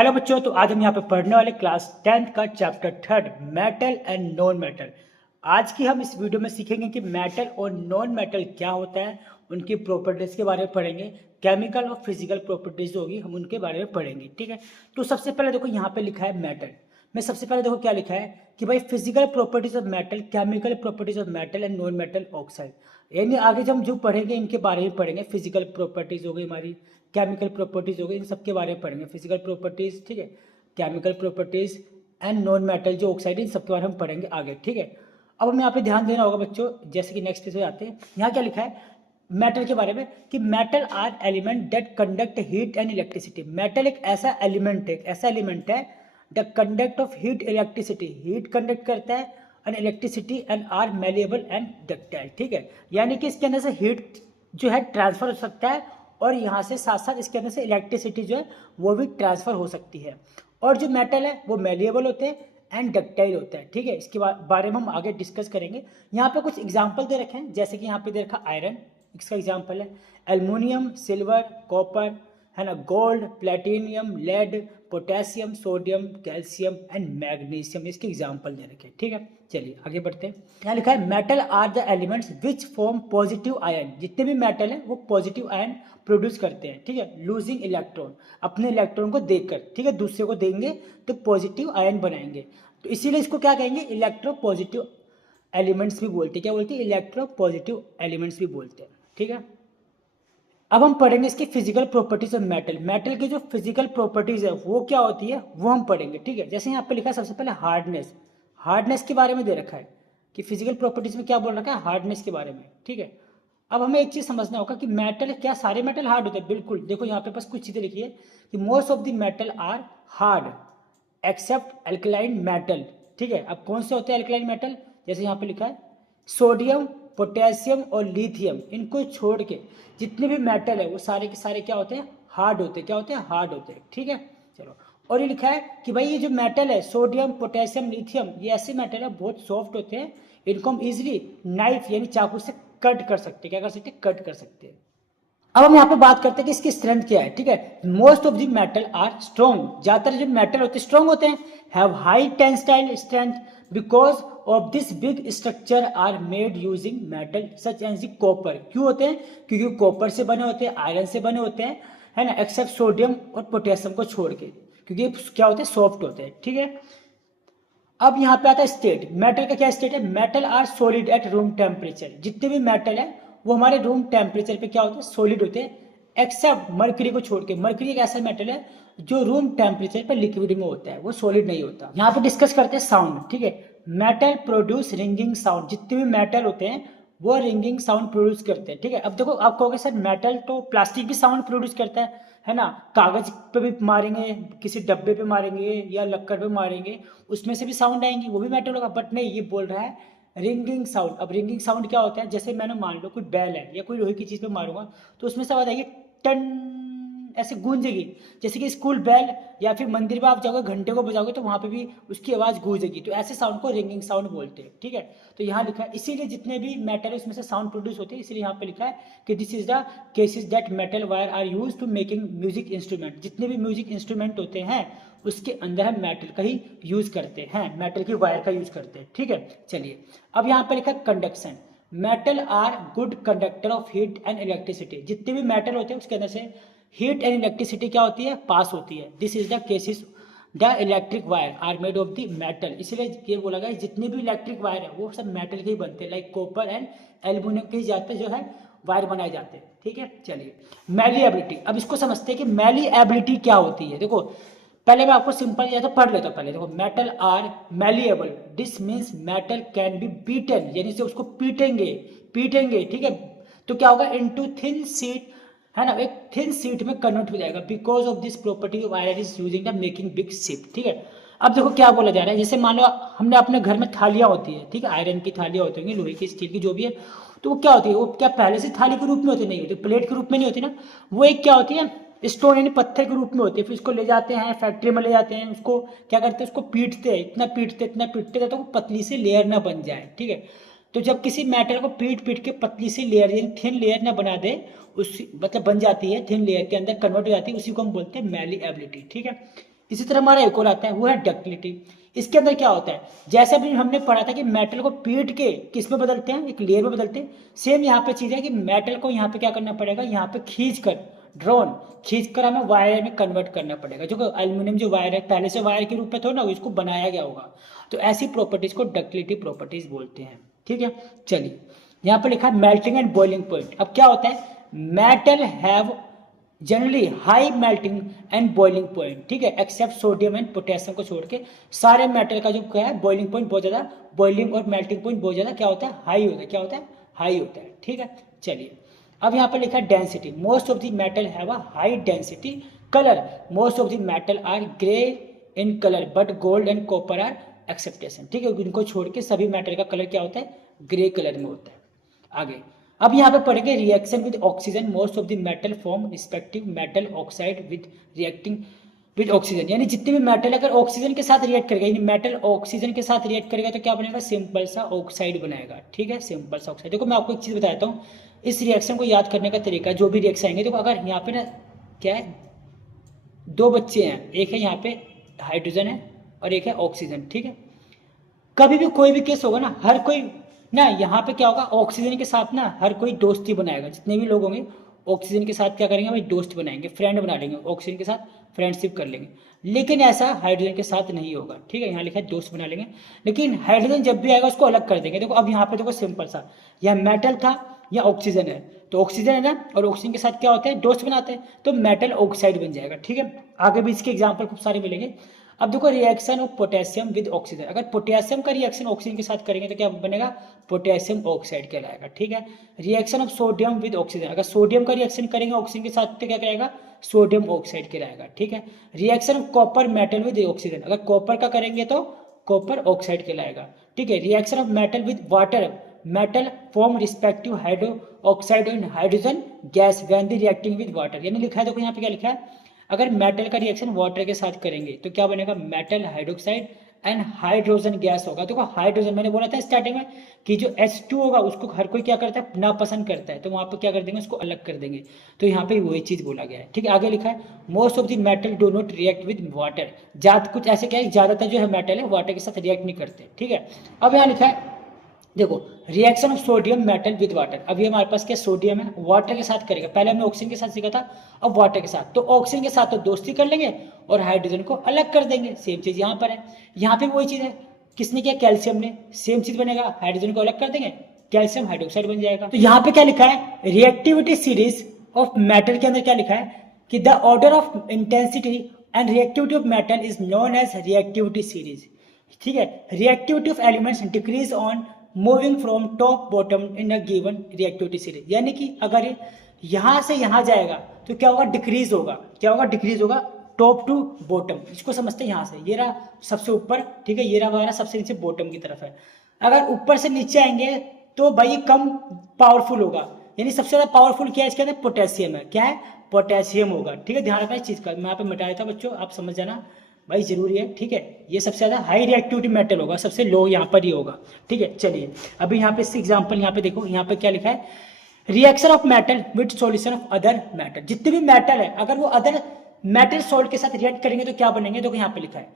Hello बच्चों, तो आज हम यहाँ पे पढ़ने वाले क्लास 10th का chapter 3 metal and non metal. आज की हम इस वीडियो में सीखेंगे कि मेटल और नॉन मेटल क्या होता है, उनकी प्रॉपर्टीज के बारे में पढ़ेंगे। केमिकल और फिजिकल प्रॉपर्टीज होगी, हम उनके बारे में पढ़ेंगे। ठीक है, तो सबसे पहले देखो यहाँ पे लिखा है मेटल में। सबसे पहले देखो क्या लिखा है कि भाई physical properties of metal, chemical properties of metal and non metal oxide. यानी आगे जब हम जो पढ़ेंगे इनके बारे में पढ़ेंगे। फिजिकल प्रॉपर्टीज हो गई हमारी, केमिकल प्रॉपर्टीज हो गई, इन सब के बारे में पढ़ेंगे। फिजिकल प्रॉपर्टीज, ठीक है, chemical properties and non metal जो ऑक्साइड, इन सब के बारे में हम पढ़ेंगे आगे। ठीक है, अब हमें यहाँ पे ध्यान देना होगा बच्चों, जैसे कि नेक्स्ट पेज पे आते हैं। यहाँ क्या लिखा है मेटल के बारे में कि metal are element that conduct heat and electricity. Metal एक ऐसा एलिमेंट है, the conduct of heat electricity, heat conduct करता है, and electricity and are malleable and ductile. ठीक है, यानी कि इसके अंदर से हीट जो है ट्रांसफर हो सकता है, और यहाँ से साथ साथ इसके अंदर से इलेक्ट्रिसिटी जो है वो भी ट्रांसफर हो सकती है। और जो मेटल है वो मेलिएबल होते हैं एंड डक्टाइल होता है। ठीक है, इसके बारे में हम आगे डिस्कस करेंगे। यहाँ पे कुछ एग्जांपल दे रखे हैं, जैसे कि यहाँ पे दे रखा आयरन, इसका एग्जांपल है एल्युमिनियम, सिल्वर, कॉपर, है ना, gold, platinum, lead, potassium, sodium, calcium and magnesium, इसके एग्जांपल दे रखे हैं। ठीक है, चलिए आगे बढ़ते हैं। यहाँ लिखा है metal are the elements which form positive ion. जितने भी मेटल है वो पॉजिटिव आयन प्रोड्यूस करते हैं। ठीक है, लूजिंग इलेक्ट्रॉन, अपने इलेक्ट्रॉन को देकर, ठीक है, दूसरे को देंगे तो पॉजिटिव आयन बनाएंगे। तो इसीलिए इसको क्या कहेंगे, इलेक्ट्रो पॉजिटिव एलिमेंट्स भी बोलते हैं। क्या बोलते हैं, इलेक्ट्रो पॉजिटिव एलिमेंट्स भी बोलते हैं। ठीक है, अब हम पढ़ेंगे इसकी physical properties of metal. Metal की जो फिजिकल प्रॉपर्टीज है वो क्या होती है वो हम पढ़ेंगे। ठीक है, जैसे यहाँ पे लिखा है सबसे पहले हार्डनेस। हार्डनेस के बारे में दे रखा है कि फिजिकल प्रॉपर्टीज में क्या बोल रखा है, हार्डनेस के बारे में। ठीक है, अब हमें एक चीज समझना होगा कि मेटल, क्या सारे मेटल हार्ड होते हैं? बिल्कुल, देखो यहाँ पे बस कुछ चीजें लिखी है कि most of the metal are hard except alkaline metal. ठीक है, अब कौन से होते हैं एल्कलाइन मेटल? जैसे यहाँ पे लिखा है सोडियम, पोटेशियम और लिथियम, इनको छोड़ के जितने भी मेटल है वो सारे के सारे क्या होते हैं, हार्ड होते हैं। क्या होते हैं, हार्ड होते हैं। ठीक है, चलो, और ये लिखा है कि भाई ये जो मेटल है सोडियम, पोटेशियम, लिथियम, ये ऐसे मेटल है बहुत सॉफ्ट होते हैं, इनको हम इजिली नाइफ यानी चाकू से कट कर सकते हैं। क्या कर सकते हैं, कट कर सकते हैं। अब हम यहाँ पे बात करते हैं कि इसकी स्ट्रेंथ क्या है। ठीक है, most of the metal are strong, ज्यादातर जो मेटल होते हैं स्ट्रॉन्ग होते हैं। Have high tensile strength because of this big structure are made using metal such as the copper. क्यों होते हैं, क्योंकि कॉपर से बने होते हैं, आयरन से बने होते हैं, है ना, एक्सेप्ट सोडियम और पोटेशियम को छोड़ के, क्योंकि क्या होते हैं, सॉफ्ट होते हैं। ठीक है, अब यहाँ पे आता है स्टेट। मेटल का क्या स्टेट है, metal are solid at room temperature. जितने भी मेटल है वो हमारे रूम टेम्परेचर पे क्या होते हैं, सॉलिड होते हैं, एक्सेप्ट मरकरी को छोड़ के। मरकरी एक ऐसा मेटल है जो रूम टेम्परेचर पे लिक्विड में होता है, वो सॉलिड नहीं होता। यहाँ पे डिस्कस करते हैं साउंड। ठीक है, मेटल प्रोड्यूस रिंगिंग साउंड। जितने भी मेटल होते हैं वो रिंगिंग साउंड प्रोड्यूस करते हैं। ठीक है, अब देखो आप कहोगे सर मेटल तो प्लास्टिक भी साउंड प्रोड्यूस करता है ना, कागज पे भी मारेंगे, किसी डब्बे पे मारेंगे या लक्कड़ पे मारेंगे, उसमें से भी साउंड आएंगी, वो भी मेटल होगा। बट नहीं, ये बोल रहा है रिंगिंग साउंड। अब रिंगिंग साउंड क्या होता है, जैसे मैंने मान लो कोई बैल है या कोई लोहे की चीज पे मारूंगा तो उसमें से आवाज आएगी टन, ऐसे गूंजेगी। जैसे कि स्कूल बेल या फिर मंदिर में आप जाओगे घंटे को बजाओगे तो वहां पे भी उसकी आवाज गूंजेगी, तो ऐसे साउंड को रिंगिंग साउंड बोलते हैं। ठीक है, तो यहाँ लिखा है इसीलिए जितने भी मेटल है उसमें से साउंड प्रोड्यूस होते हैं, इसीलिए यहाँ पे लिखा है कि this is the cases that metal wire are use to making music instrument. जितने भी म्यूजिक इंस्ट्रूमेंट होते हैं उसके अंदर हम मेटल का ही यूज करते हैं, मेटल की वायर का यूज करते हैं। ठीक है, चलिए अब यहाँ पे लिखा है conduction. Metal are good conductor of heat and electricity. जितने भी मेटल होते हैं उसके अंदर से हीट एंड इलेक्ट्रिसिटी क्या होती है, पास होती है। This is the cases the electric wire are made of the metal. इसलिए ये बोला गया जितने भी इलेक्ट्रिक वायर है वो सब मेटल के ही बनते हैं, लाइक कॉपर एंड एल्यूमिनियम के ही जाते जो है वायर बनाए जाते हैं। ठीक है, चलिए मैलिएबिलिटी। अब इसको समझते हैं कि मैलिएबिलिटी क्या होती है। देखो पहले मैं आपको सिंपल या तो पढ़ लेता हूँ। पहले देखो metal are malleable, this means metal can be beaten, यानी से उसको पीटेंगे पीटेंगे। ठीक है, तो क्या होगा, इनटू थिन शीट, है ना, एक थिन शीट में कन्वर्ट हो जाएगा। Because of this property of iron is using the making big ship. ठीक है, अब देखो क्या बोला जा रहा है, जैसे मान लो हमने अपने घर में थालियां होती है, ठीक है, आयरन की थालियां होती होंगी, लोहे की, स्टील की, जो भी है, तो वो क्या होती है, वो क्या पहले से थाली के रूप में होती, नहीं होती, प्लेट के रूप में नहीं होती ना, वो एक क्या होती है, स्टोन यानी पत्थर के रूप में होती है। फिर इसको ले जाते हैं फैक्ट्री में ले जाते हैं, उसको क्या करते हैं, उसको पीटते हैं, इतना पीटते तो वो पतली सी लेयर ना बन जाए। ठीक है, तो जब किसी मेटल को पीट पीट के पतली सी लेयर यानी थिन लेयर ना बना दे, उसी मतलब बन जाती है, थिन लेयर के अंदर कन्वर्ट हो जाती है, उसी को हम बोलते हैं मैलिएबिलिटी। ठीक है, इसी तरह हमारा एक और आता है, वो है डक्टिलिटी। इसके अंदर क्या होता है, जैसे अभी हमने पढ़ा था कि मेटल को पीट के किस में बदलते हैं, एक लेयर में बदलते हैं। सेम यहाँ पे चीज़ है कि मेटल को यहाँ पे क्या करना पड़ेगा, यहाँ पे खींच कर, ड्रोन खींच कर हमें वायर में कन्वर्ट करना पड़ेगा। जो एल्यूमिनियम जो वायर है पहले से वायर के रूप में थोड़ा ना इसको बनाया गया होगा, तो ऐसी प्रॉपर्टीज को डक्टिलिटी प्रॉपर्टीज बोलते हैं। ठीक है, चलिए यहाँ पे लिखा है मेल्टिंग एंड बॉइलिंग पॉइंट। अब क्या होता है, metal have generally high melting and boiling point, ठीक है, एक्सेप्ट सोडियम एंड पोटेशियम को छोड़ के सारे मेटल का जो क्या है बॉइलिंग पॉइंट बहुत ज़्यादा, बॉइलिंग और मेल्टिंग पॉइंट बहुत ज़्यादा क्या होता है, हाई होता है। क्या होता है, हाई होता है। ठीक है, चलिए अब यहाँ पर लिखा है density. Most of the metal have a high density. Colour, most of the metal are grey in colour but gold and copper are exception. ठीक है, इनको छोड़ के सभी मेटल का कलर क्या होता है, ग्रे कलर में होता है। आगे अब यहाँ पे पढ़ेंगे reaction with oxygen. Most of the metal form respective metal oxide with reacting with oxygen. यानी जितने भी मेटल अगर ऑक्सीजन के साथ रिएक्ट करेगा, यानी मेटल ऑक्सीजन के साथ रिएक्ट करेगा तो क्या बनेगा, सिंपल सा ऑक्साइड बनाएगा। ठीक है, सिंपल सा ऑक्साइड। देखो मैं आपको एक चीज़ बताता हूँ, इस रिएक्शन को याद करने का तरीका, जो भी रिएक्शन आएंगे, देखो अगर यहाँ पे ना क्या है, दो बच्चे हैं, एक है यहाँ पे हाइड्रोजन है और एक है ऑक्सीजन। ठीक है, कभी भी कोई भी केस होगा ना, हर कोई ना यहाँ पे क्या होगा, ऑक्सीजन के साथ ना हर कोई दोस्ती बनाएगा। जितने भी लोग होंगे ऑक्सीजन के साथ क्या करेंगे भाई, दोस्त बनाएंगे, फ्रेंड बना लेंगे, ऑक्सीजन के साथ फ्रेंडशिप कर लेंगे। लेकिन ऐसा हाइड्रोजन के साथ नहीं होगा। ठीक है, यहाँ लिखा है दोस्त बना लेंगे, लेकिन हाइड्रोजन जब भी आएगा उसको अलग कर देंगे। देखो अब यहाँ पे देखो सिंपल सा, यह मेटल था या ऑक्सीजन है, तो ऑक्सीजन है ना, और ऑक्सीजन के साथ क्या होता है, दोस्त बनाते हैं, तो मेटल ऑक्साइड बन जाएगा। ठीक है, आगे भी इसके एग्जाम्पल खूब सारे मिलेंगे। अब देखो reaction of potassium with oxygen, अगर पोटेशियम का रिएक्शन ऑक्सीजन के साथ करेंगे तो क्या बनेगा, पोटेशियम ऑक्साइड कहलाएगा। ठीक है, reaction of sodium with oxygen, अगर सोडियम का रिएक्शन करेंगे ऑक्सीजन के साथ तो क्या करेगा, सोडियम ऑक्साइड कहलाएगा। ठीक है, reaction of copper metal with oxygen, अगर कॉपर का करेंगे तो कॉपर ऑक्साइड कहलाएगा। ठीक है, reaction of metal with water, metal form respective hydro oxide and hydrogen gas when the reacting with water. यानी लिखा है, देखो यहाँ पे क्या लिखा है, अगर मेटल का रिएक्शन वाटर के साथ करेंगे तो क्या बनेगा, metal hydroxide and hydrogen gas होगा। देखो हाइड्रोजन मैंने बोला था स्टार्टिंग में कि जो H2 होगा उसको हर कोई क्या करता है, नापसंद करता है, तो वहाँ पे क्या कर देंगे, उसको अलग कर देंगे। तो यहाँ पे वही चीज़ बोला गया है। ठीक है, आगे लिखा है most of the metal do not react with water. कुछ ऐसे क्या है, ज़्यादातर जो है मेटल है वाटर के साथ रिएक्ट नहीं करते। ठीक है, अब यहाँ लिखा है देखो reaction of sodium metal with water. अभी हमारे पास क्या सोडियम है, वाटर के साथ करेगा, पहले हमने ऑक्सीजन के साथ सीखा था, अब वाटर के साथ। तो ऑक्सीजन के साथ तो दोस्ती कर लेंगे और हाइड्रोजन को अलग कर देंगे। सेम चीज यहाँ पर है, यहाँ पे वही चीज है, किसने किया, कैल्शियम ने, सेम चीज बनेगा, हाइड्रोजन को अलग कर देंगे, कैल्शियम हाइड्रोक्साइड बन जाएगा। तो यहाँ पे क्या लिखा है, रिएक्टिविटी सीरीज ऑफ मेटल के अंदर क्या लिखा है कि the order of intensity and reactivity of metal is known as reactivity series. ठीक है, reactivity of elements decrease on moving from top bottom in a given reactivity series. यानी कि अगर यहाँ से यहाँ जाएगा तो क्या होगा, डिक्रीज होगा। क्या होगा, डिक्रीज होगा, टॉप टू बॉटम। इसको समझते हैं, यहाँ से ये रहा सबसे ऊपर, ठीक है, ये रहा हमारा सबसे नीचे बॉटम की तरफ है। अगर ऊपर से नीचे आएंगे तो भाई कम पावरफुल होगा, यानी सबसे ज्यादा पावरफुल क्या है इसके अंदर, पोटेशियम है। क्या है, पोटेशियम होगा। ठीक है, ध्यान रखना इस चीज का, मैं यहाँ पे मिटाया था बच्चों, आप समझ जाना भाई, जरूरी है। ठीक है, ये सबसे ज्यादा हाई रिएक्टिविटी मेटल होगा, सबसे लो यहाँ पर ही होगा। ठीक है, चलिए अभी यहाँ पे एग्जांपल यहाँ पे देखो, यहाँ पे क्या लिखा है, reaction of metal with solution of other metal. जितने भी मेटल है अगर वो अदर मेटल सॉल्ट के साथ रिएक्ट करेंगे तो क्या बनेंगे, देखो यहाँ पे लिखा है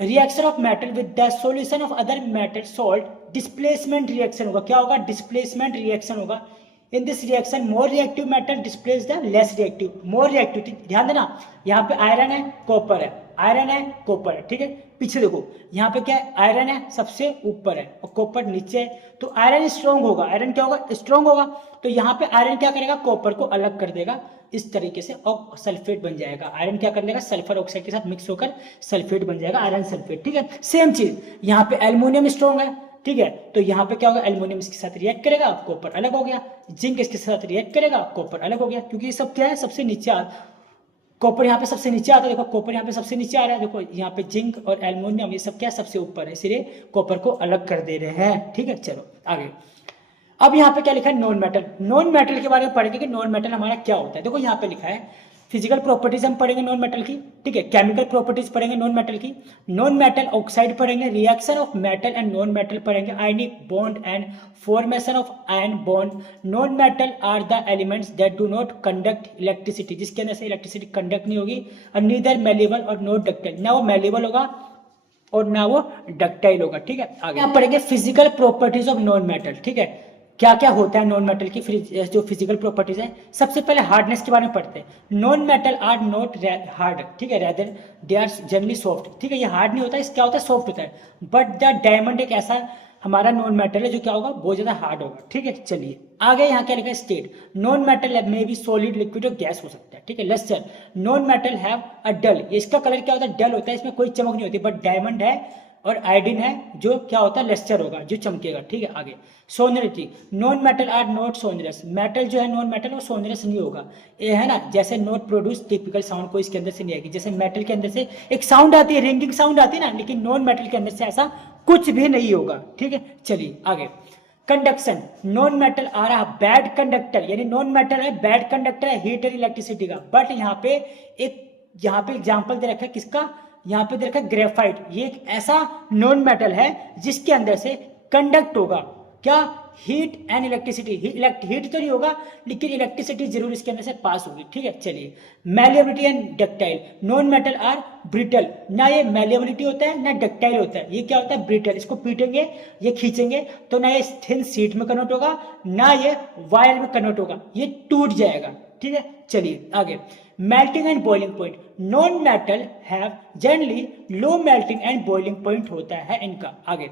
reaction of metal with the solution of other metal salt displacement reaction होगा। क्या होगा, डिस्प्लेसमेंट रिएक्शन होगा। In this reaction more reactive metal displace the less reactive. More reactivity, ध्यान देना, यहाँ पे आयरन है, कॉपर है, आयरन है, कॉपर है। ठीक है, पीछे देखो यहाँ पे क्या है, आयरन है सबसे ऊपर है और कॉपर नीचे है, तो आयरन स्ट्रॉन्ग होगा। आयरन क्या होगा, स्ट्रॉन्ग होगा, तो यहाँ पे आयरन क्या करेगा, कॉपर को अलग कर देगा इस तरीके से और सल्फेट बन जाएगा। आयरन क्या कर लेगा, सल्फर ऑक्साइड के साथ मिक्स होकर सल्फेट बन जाएगा, आयरन सल्फेट। ठीक है, सेम चीज यहाँ पे एल्युमिनियम स्ट्रॉन्ग है। ठीक है, तो यहाँ पे क्या होगा, एल्युमिनियम इसके साथ रिएक्ट करेगा, कॉपर अलग हो गया। जिंक इसके साथ रिएक्ट करेगा, कॉपर अलग हो गया, क्योंकि ये सब क्या है, सबसे नीचे कॉपर यहाँ पे सबसे नीचे आता है। देखो कॉपर यहाँ पे सबसे नीचे आ रहा है, देखो यहाँ पे जिंक और एल्युमिनियम ये सब क्या सबसे ऊपर है, इसलिए कॉपर को अलग कर दे रहे हैं। ठीक है, चलो आगे। अब यहाँ पे क्या लिखा है, नॉन मेटल। नॉन मेटल के बारे में पढ़ेंगे कि नॉन मेटल हमारा क्या होता है। देखो यहाँ पे लिखा है फिजिकल प्रॉपर्टीज हम पढ़ेंगे नॉन मेटल की, ठीक है। केमिकल प्रॉपर्टीज पढ़ेंगे नॉन मेटल की, नॉन मेटल ऑक्साइड पढ़ेंगे, reaction of metal and non metal पढ़ेंगे, ionic bond and formation of ion bond. Non metal are the elements that do not conduct electricity, जिसके अंदर से इलेक्ट्रिसिटी कंडक्ट नहीं होगी, और नीदर मेलेबल और नॉट डक्टाइल, ना वो मेलेबल होगा और ना वो डक्टाइल होगा, ठीक है। आगे यहाँ पढ़ेंगे physical properties of non metal, ठीक है। क्या क्या होता है नॉन मेटल की जो फिजिकल प्रॉपर्टीज है। सबसे पहले हार्डनेस के बारे में पढ़ते हैं। Non metal are not hard, ठीक है, rather they are generally soft, ठीक है। ये हार्ड नहीं होता, इसका क्या होता है, सॉफ्ट होता है। बट द डायमंड एक ऐसा हमारा नॉन मेटल है जो क्या होगा, बहुत ज्यादा हार्ड होगा, ठीक है। चलिए आगे यहाँ क्या लिखा है, स्टेट नॉन मेटल में भी सॉलिड, लिक्विड और गैस हो सकता है, ठीक है। Lustre non metal have a dull, इसका कलर क्या होता है, डल होता है, इसमें कोई चमक नहीं होती। बट डायमंड है और आयोडीन है जो क्या होता है, लस्टर होगा, जो चमकेगा, ठीक है। आगे sonority non metal are not sonorous, metal जो है नॉन मेटल वो सोनरस नहीं होगा, ये है ना, जैसे नॉट प्रोड्यूस टिपिकल साउंड को इसके अंदर से नहीं आएगी। जैसे मेटल के अंदर से एक साउंड आती है, रिंगिंग साउंड आती है ना, लेकिन नॉन मेटल के अंदर से ऐसा कुछ भी नहीं होगा, ठीक है। चलिए आगे कंडक्शन नॉन मेटल आ रहा बैड कंडक्टर, यानी नॉन मेटल है बैड कंडक्टर है हीट और इलेक्ट्रिसिटी का। बट यहाँ पे एग्जाम्पल दे रखा है किसका, यहाँ पे दे रखा है ग्रेफाइट, ये एक ऐसा नॉन मेटल है जिसके अंदर से कंडक्ट होगा क्या, हीट एंड इलेक्ट्रिसिटी, हीट तो नहीं होगा लेकिन इलेक्ट्रिसिटी जरूर इसके अंदर से पास होगी, ठीक है। चलिए malleability and ductile non metal are brittle, ना ये मैलिएबिलिटी होता है ना डक्टाइल होता है, ये क्या होता है, ब्रिटल। इसको पीटेंगे ये खींचेंगे तो ना ये थिन शीट में कन्वर्ट होगा ना ये वायर में कन्वर्ट होगा, ये टूट जाएगा, ठीक है। चलिए आगे melting and boiling point non metal have generally low melting and boiling point होता है इनका। आगे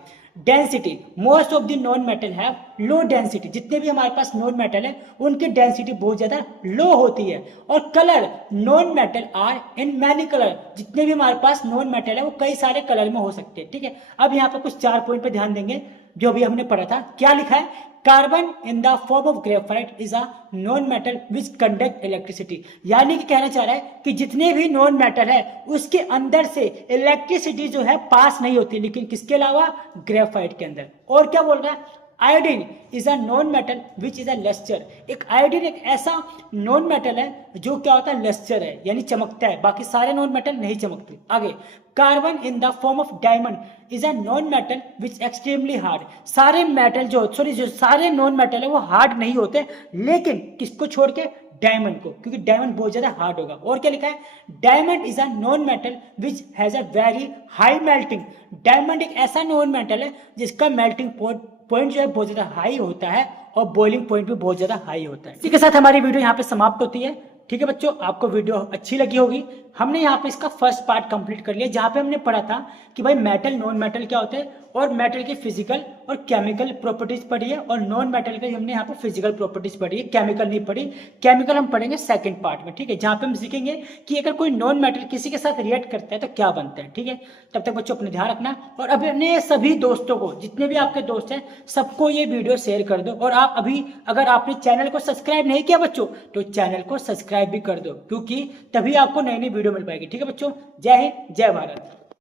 density most of the non metal have low density, जितने भी हमारे पास नॉन मेटल है उनकी डेंसिटी बहुत ज्यादा लो होती है। और colour non metal are in many colour, जितने भी हमारे पास नॉन मेटल है वो कई सारे कलर में हो सकते हैं, ठीक है। अब यहाँ पर कुछ 4 पॉइंट पे ध्यान देंगे जो भी हमने पढ़ा था। क्या लिखा है, carbon in the form of graphite is a non metal which conduct electricity, यानी कि कहना चाह रहा है कि जितने भी नॉन मेटल है उसके अंदर से इलेक्ट्रिसिटी जो है पास नहीं होती, लेकिन किसके अलावा, ग्रेफाइट के अंदर। और क्या बोल रहा है, iodine is a non metal which is a lustre, एक आयोडीन एक ऐसा नॉन मेटल है जो क्या होता है, लस्टर है, यानी चमकता है, बाकी सारे नॉन मेटल नहीं चमकते। आगे carbon in the form of diamond is a non metal which extremely hard, सारे मेटल जो सारे नॉन मेटल है वो हार्ड नहीं होते, लेकिन किसको छोड़ के, डायमंड को, क्योंकि डायमंड बहुत ज्यादा हार्ड होगा। और क्या लिखा है, diamond is a non metal which has a very high melting, diamond एक ऐसा नॉन मेटल है जिसका मेल्टिंग पॉइंट जो है बहुत ज्यादा हाई होता है और बॉइलिंग पॉइंट भी बहुत ज्यादा हाई होता है। इसी के साथ हमारी वीडियो यहाँ पे समाप्त होती है, ठीक है बच्चों। आपको वीडियो अच्छी लगी होगी। हमने यहाँ पे इसका फर्स्ट पार्ट कंप्लीट कर लिया, जहाँ पे हमने पढ़ा था कि भाई मेटल नॉन मेटल क्या होते हैं और मेटल की फिजिकल और केमिकल प्रॉपर्टीज पढ़ी है, और नॉन मेटल की हमने यहाँ पे फिजिकल प्रॉपर्टीज पढ़ी है, केमिकल नहीं पढ़ी। केमिकल हम पढ़ेंगे सेकंड पार्ट में, ठीक है, जहाँ पे हम सीखेंगे कि अगर कोई नॉन मेटल किसी के साथ रिएक्ट करता है तो क्या बनता है, ठीक है। तब तक बच्चों अपने ध्यान रखना, और अभी अपने सभी दोस्तों को, जितने भी आपके दोस्त हैं सबको ये वीडियो शेयर कर दो। और आप अभी अगर आपने चैनल को सब्सक्राइब नहीं किया बच्चों तो चैनल को सब्सक्राइब भी कर दो, क्योंकि तभी आपको नई नई वीडियो मिल पाएगी, ठीक है बच्चों। जय हिंद, जय भारत।